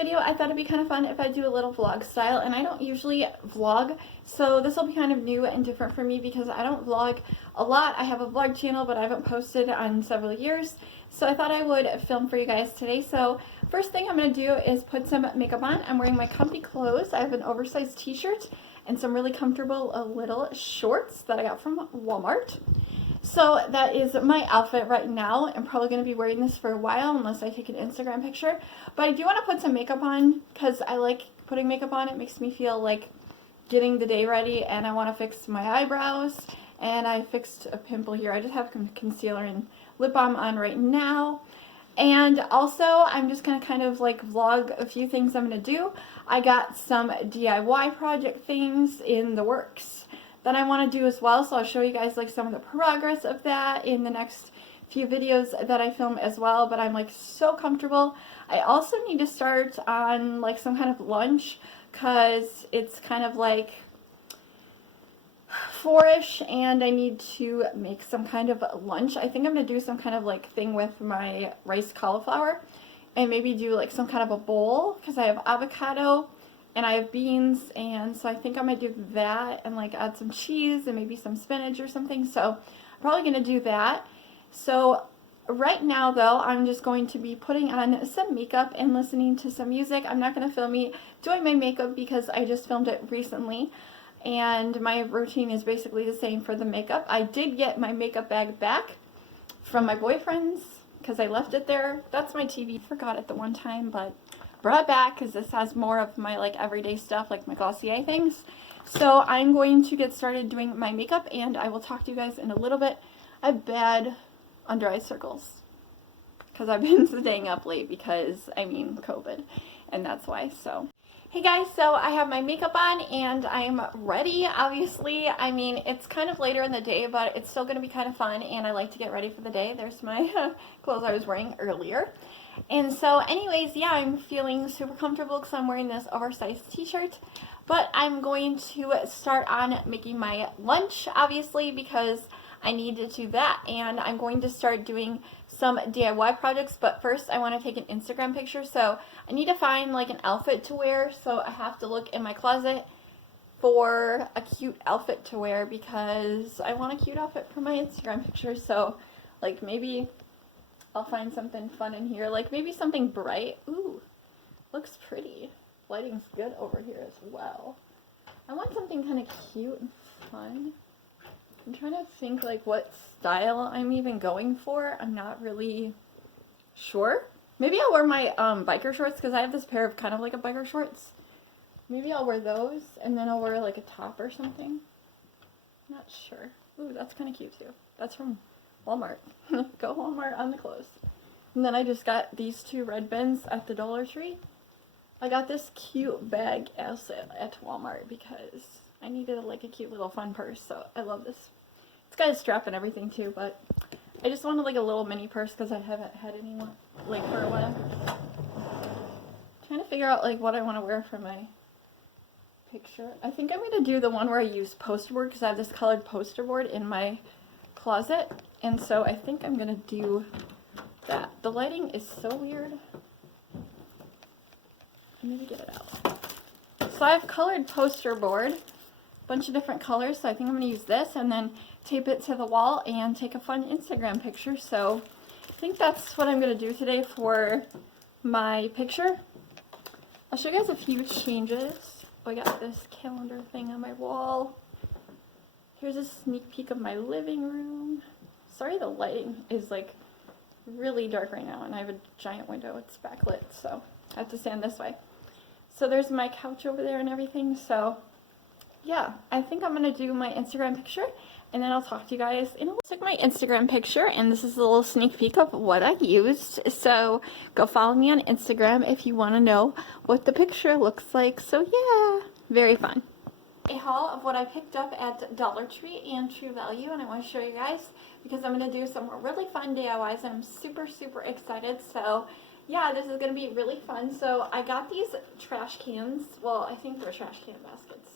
video, I thought it'd be kind of fun if I do a little vlog style, and I don't usually vlog, so this will be kind of new and different for me because I don't vlog a lot. I have a vlog channel, but I haven't posted on several years, so I thought I would film for you guys today. So first thing I'm going to do is put some makeup on. I'm wearing my comfy clothes. I have an oversized t-shirt and some really comfortable little shorts that I got from Walmart. So that is my outfit right now. I'm probably going to be wearing this for a while unless I take an Instagram picture. But I do want to put some makeup on because I like putting makeup on. It makes me feel like getting the day ready, and I want to fix my eyebrows. And I fixed a pimple here. I just have concealer and lip balm on right now. And also, I'm just going to kind of like vlog a few things I'm going to do. I got some DIY project things in the works that I want to do as well, so I'll show you guys like some of the progress of that in the next few videos that I film as well. But I'm like so comfortable. I also need to start on like some kind of lunch because it's kind of like 4-ish and I need to make some kind of lunch. I think I'm going to do some kind of like thing with my rice cauliflower and maybe do like some kind of a bowl because I have avocado and I have beans, and so I think I might do that and like add some cheese and maybe some spinach or something. So I'm probably going to do that. So right now though, I'm just going to be putting on some makeup and listening to some music. I'm not going to film me doing my makeup because I just filmed it recently. And my routine is basically the same for the makeup. I did get my makeup bag back from my boyfriend's because I left it there. That's my TV. Forgot it the one time, but brought it back because this has more of my like everyday stuff, like my Glossier things. So I'm going to get started doing my makeup, and I will talk to you guys in a little bit. I have bad under eye circles because I've been staying up late because, I mean, COVID, and that's why. So hey guys, so I have my makeup on and I'm ready. Obviously, I mean, it's kind of later in the day, but it's still going to be kind of fun, and I like to get ready for the day. There's my clothes I was wearing earlier. And so anyways, yeah, I'm feeling super comfortable because I'm wearing this oversized t-shirt. But I'm going to start on making my lunch, obviously, because I need to do that. And I'm going to start doing some DIY projects. But first, I want to take an Instagram picture. So I need to find like an outfit to wear. So I have to look in my closet for a cute outfit to wear because I want a cute outfit for my Instagram picture. So like maybe I'll find something fun in here, like maybe something bright. Ooh, looks pretty. Lighting's good over here as well. I want something kind of cute and fun. I'm trying to think like what style I'm even going for. I'm not really sure. Maybe I'll wear my biker shorts because I have this pair of kind of like a biker shorts. Maybe I'll wear those and then I'll wear like a top or something. Not sure. Ooh, that's kind of cute too. That's from Walmart. Go Walmart on the clothes. And then I just got these two red bins at the Dollar Tree. I got this cute bag also at Walmart because I needed like a cute little fun purse, so I love this. It's got a strap and everything too, but I just wanted like a little mini purse because I haven't had any one like for a while. Trying to figure out like what I want to wear for my picture. I think I'm going to do the one where I use poster board because I have this colored poster board in my closet, and so I think I'm gonna do that. The lighting is so weird. Let me get it out. So I have colored poster board, a bunch of different colors, so I think I'm gonna use this and then tape it to the wall and take a fun Instagram picture. So I think that's what I'm gonna do today for my picture. I'll show you guys a few changes. I got this calendar thing on my wall. Here's a sneak peek of my living room. Sorry the lighting is like really dark right now and I have a giant window. It's backlit, so I have to stand this way. So there's my couch over there and everything. So yeah, I think I'm going to do my Instagram picture and then I'll talk to you guys in a little. I took my Instagram picture and this is a little sneak peek of what I used. So go follow me on Instagram if you want to know what the picture looks like. So yeah, very fun. A haul of what I picked up at Dollar Tree and True Value, and I want to show you guys because I'm going to do some really fun DIYs and I'm super excited. So yeah, this is going to be really fun. So I got these trash cans. Well, I think they're trash can baskets.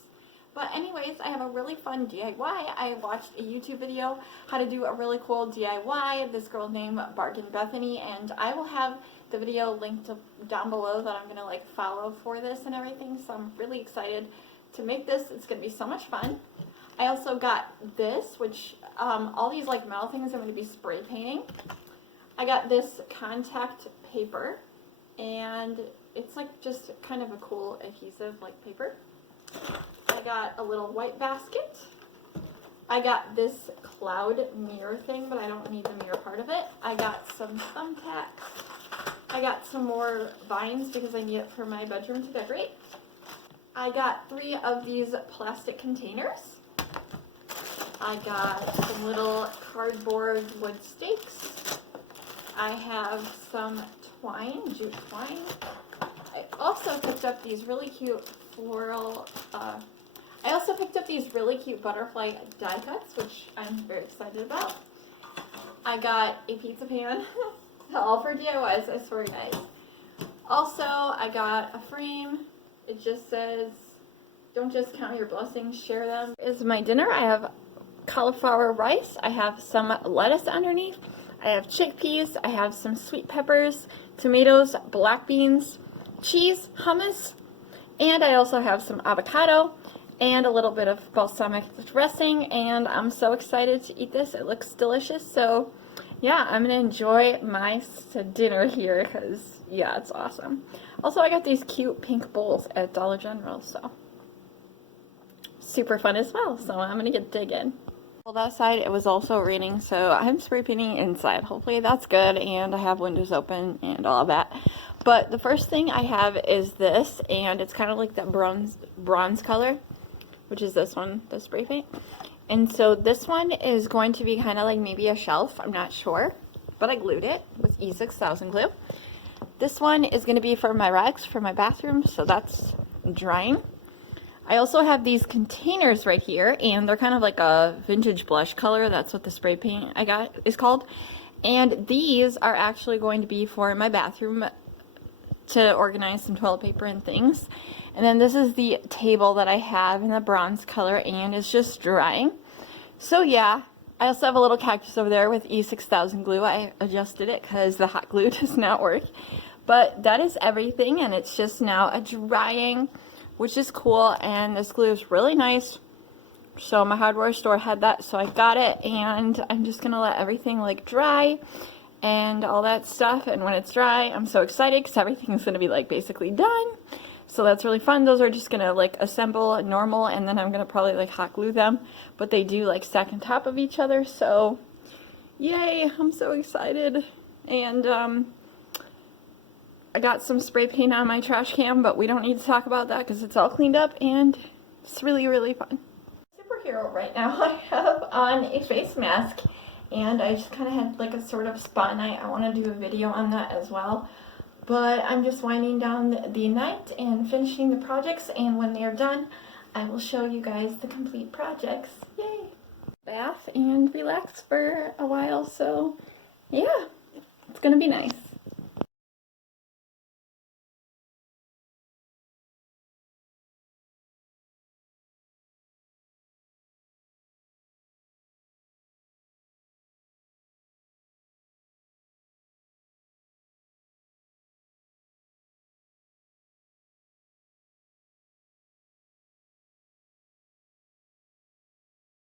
But anyways, I have a really fun DIY. I watched a YouTube video how to do a really cool DIY. This girl named Bargain Bethany, and I will have the video linked down below that I'm gonna like follow for this and everything. So I'm really excited to make this. It's gonna be so much fun. I also got this, which all these like metal things I'm gonna be spray painting. I got this contact paper, and it's like just kind of a cool adhesive like paper. I got a little white basket. I got this cloud mirror thing, but I don't need the mirror part of it. I got some thumbtacks. I got some more vines because I need it for my bedroom to decorate. I got 3 of these plastic containers. I got some little cardboard wood stakes. I have some twine, jute twine. I also picked up these really cute floral, I also picked up these really cute butterfly die cuts, which I'm very excited about. I got a pizza pan, all for DIYs, I swear guys. Also, I got a frame. It just says, don't just count your blessings, share them. This is my dinner. I have cauliflower rice. I have some lettuce underneath. I have chickpeas. I have some sweet peppers, tomatoes, black beans, cheese, hummus, and I also have some avocado and a little bit of balsamic dressing, and I'm so excited to eat this. It looks delicious. So yeah, I'm gonna enjoy my dinner here because yeah, it's awesome. Also, I got these cute pink bowls at Dollar General, so super fun as well. So I'm gonna get digging. Well, outside it was also raining, so I'm spray painting inside. Hopefully that's good, and I have windows open and all of that. But the first thing I have is this, and it's kind of like that bronze color, which is this one, the spray paint. And so this one is going to be kind of like maybe a shelf, I'm not sure, but I glued it with E6000 glue. This one is going to be for my rags for my bathroom, so that's drying. I also have these containers right here, and they're kind of like a vintage blush color. That's what the spray paint I got is called. And these are actually going to be for my bathroom to organize some toilet paper and things. And then this is the table that I have in the bronze color, and it's just drying. So yeah, I also have a little cactus over there with E6000 glue. I adjusted it because the hot glue does not work. But that is everything, and it's just now a drying, which is cool, and this glue is really nice. So my hardware store had that, so I got it, and I'm just gonna let everything like dry and all that stuff. And when it's dry, I'm so excited because everything's gonna be like basically done. So that's really fun. Those are just gonna like assemble normal, and then I'm gonna probably like hot glue them, but they do like stack on top of each other. So yay, I'm so excited. And I got some spray paint on my trash can, but we don't need to talk about that because it's all cleaned up, and it's really, really fun. Superhero right now, I have on a face mask, and I just kind of had like a sort of spa night. I want to do a video on that as well, but I'm just winding down the night and finishing the projects, and when they are done, I will show you guys the complete projects. Yay! Bath and relax for a while, so yeah, it's gonna be nice.